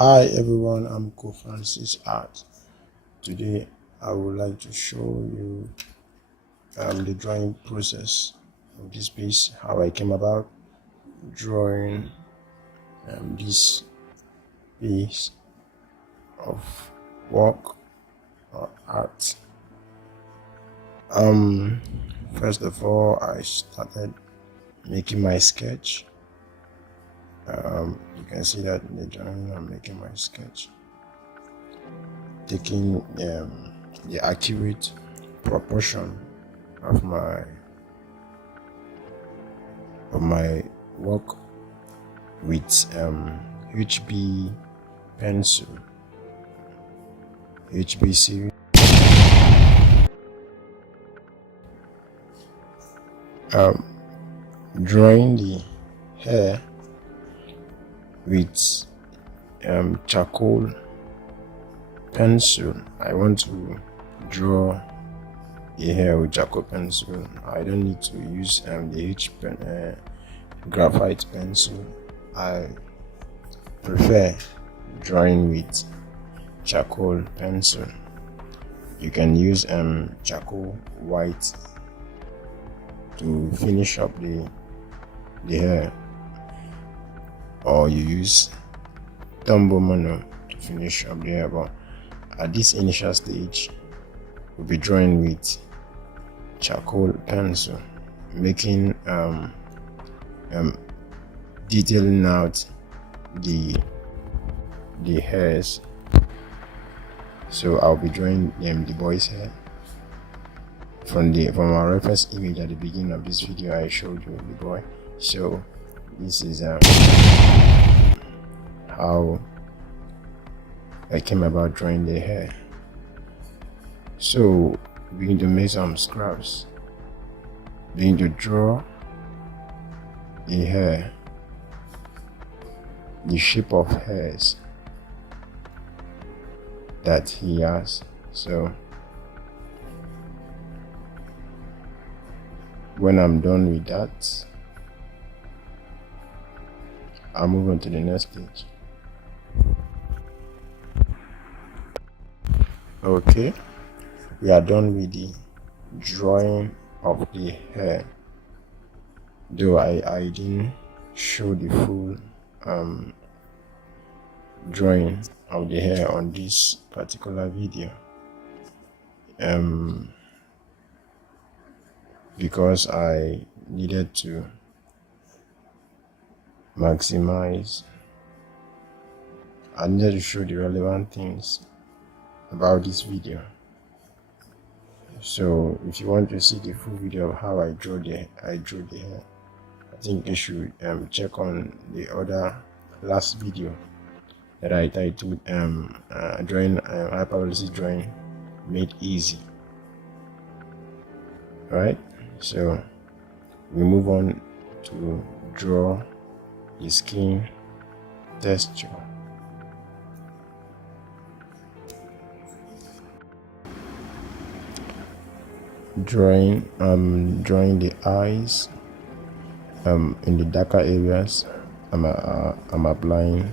Hi everyone, I'm COFRANCIS art. Today I would like to show you the drawing process of this piece, how I came about drawing this piece of work or art. First of all, I started making my sketch. You can see that in the drawing I'm making my sketch, taking the accurate proportion of my work with HB pencil, HB series. Drawing the hair with charcoal pencil. I want to draw the hair with charcoal pencil. I don't need to use the graphite pencil. I prefer drawing with charcoal pencil. You can use charcoal white to finish up the hair, or you use tumble mono to finish up the hair. But at this initial stage, we'll be drawing with charcoal pencil, making detailing out the hairs. So I'll be drawing the boy's hair. From our reference image at the beginning of this video, I showed you the boy. So this is how I came about drawing the hair. So we need to make some scraps. We need to draw the hair, the shape of hairs that he has. So when I'm done with that, I'll move on to the next stage. Okay, we are done with the drawing of the hair, though I didn't show the full drawing of the hair on this particular video, because I needed to maximize. I needed to show the relevant things about this video. So if you want to see the full video of how I drew the hair, I think you should check on the other last video that I titled drawing hyperrealistic drawing made easy. Alright, so we move on to draw the skin texture. Drawing the eyes. In the darker areas, I'm applying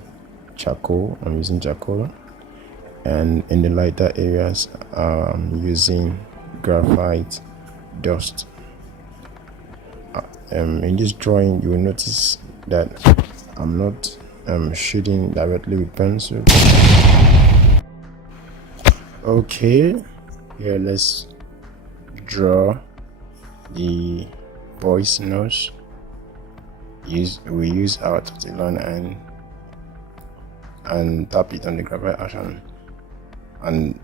charcoal. I'm using charcoal, and in the lighter areas, I'm using graphite dust. In this drawing, you will notice that I'm not shading directly with pencil. Okay, here let's draw the boy's nose. We use our Staedtler and tap it on the graphite action and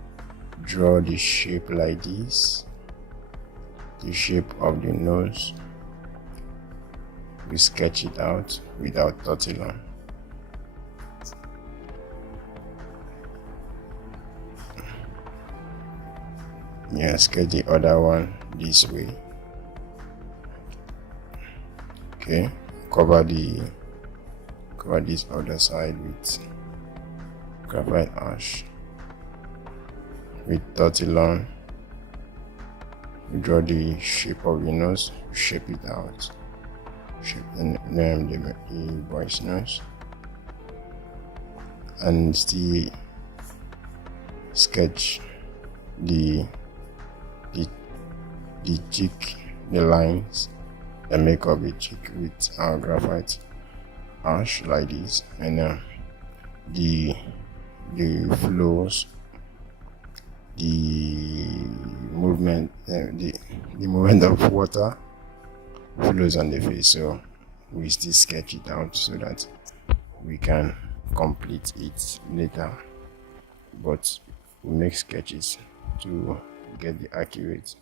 draw the shape like this, the shape of the nose. We sketch it out without Staedtler. Yeah, sketch the other one this way. Okay, cover this other side with graphite ash. With Staedtler, we draw the shape of the nose, shape it out, shape the boy's nose. and still sketch the cheek, the lines that make up the cheek with our graphite ash like this, and the flows, the movement, the movement of water flows on the face. So we still sketch it out so that we can complete it later, but we make sketches to get the accurate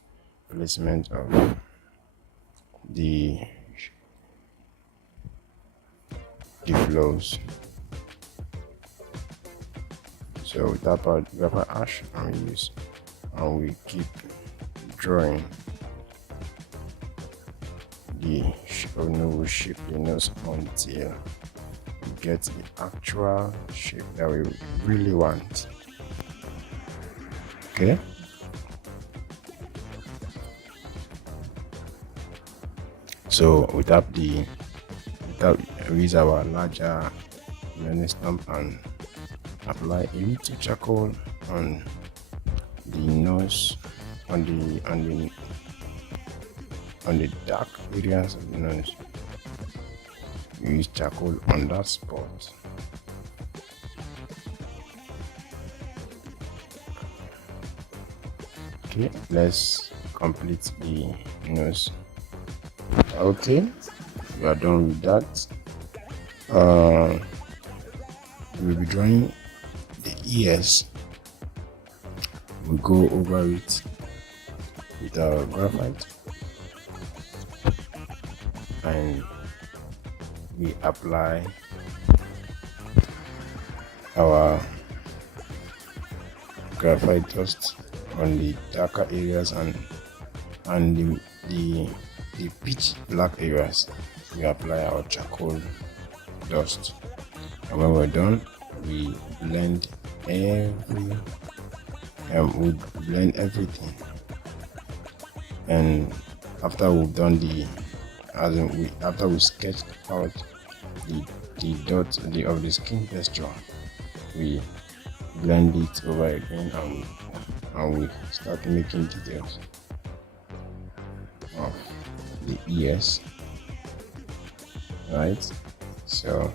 placement of the flows. So we tap out graphite ash and we keep drawing the nose shape, the nose, until we get the actual shape that we really want. Okay. So we use our larger stump and apply a little charcoal on the nose, on the dark areas of the nose. We use charcoal on that spot. Okay, let's complete the nose. Okay, we are done with that. We'll be drawing the ears. We'll go over it with our graphite and we apply our graphite dust on the darker areas and the pitch black areas. We apply our charcoal dust, and when we're done, we blend everything. And after we've done after we sketched out the dot of the skin texture, we blend it over again and we start making details of the ears, right? So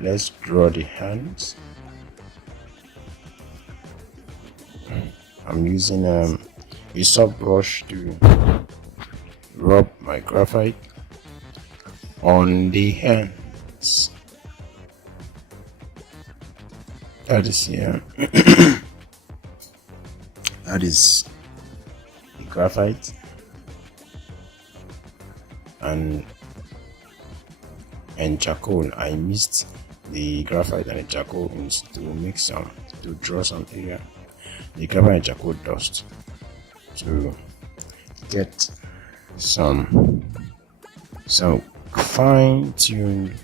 let's draw the hands. I'm using a soft brush to rub my graphite on the hands. That is here. That is the graphite and charcoal. I mixed the graphite and the charcoal to draw some area, the graphite and charcoal dust, to get some fine-tuned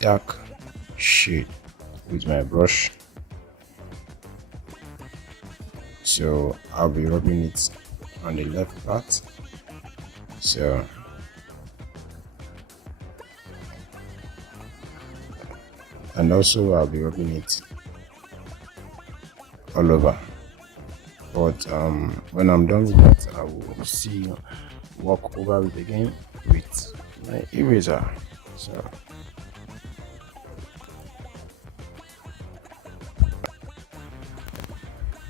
dark shade with my brush. So I'll be rubbing it on the left part. So and also I'll be rubbing it all over But when I'm done with that, I will walk over it again with my eraser. So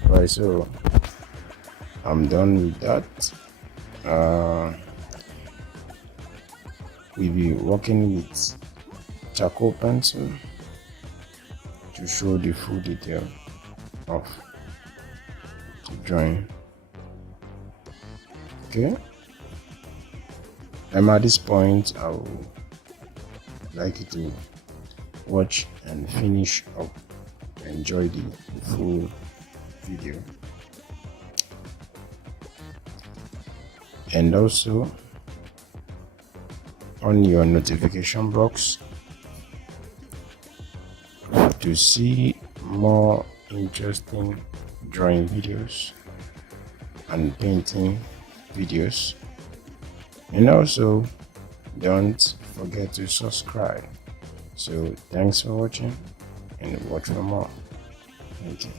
right, so I'm done with that. We'll be working with charcoal pencil to show the full detail of the drawing. Okay, at this point I would like you to watch and finish up to enjoy the full video. And also on your notification box to see more interesting drawing videos and painting videos. And also don't forget to subscribe. So thanks for watching and watch for more. Thank you.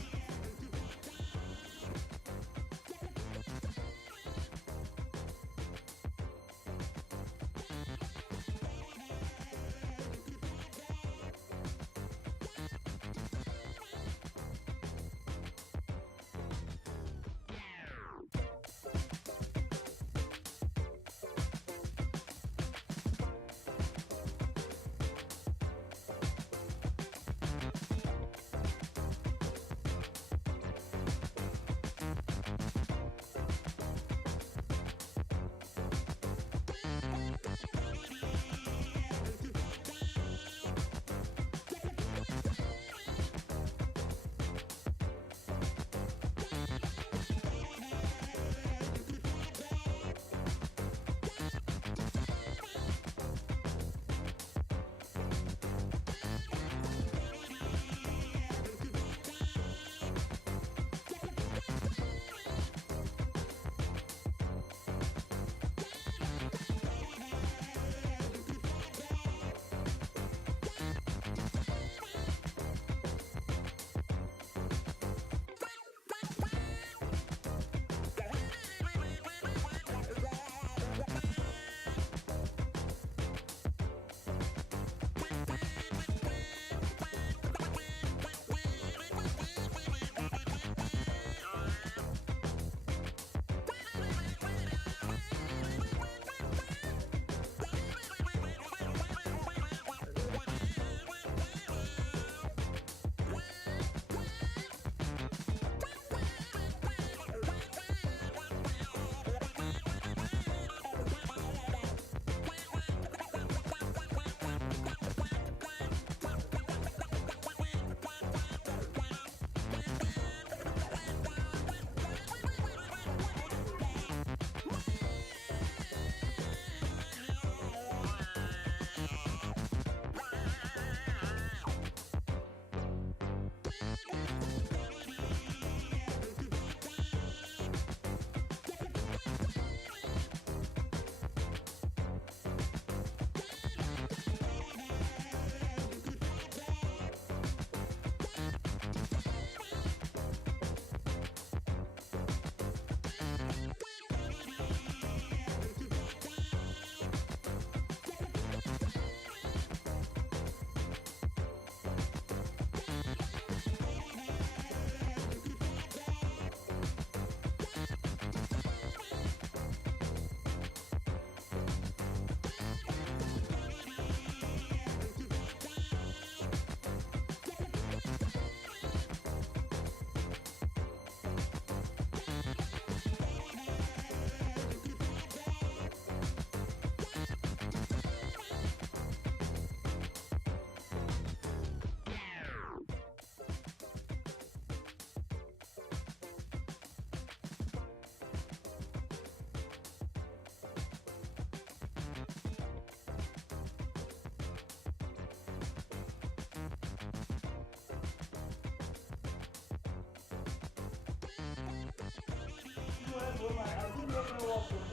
I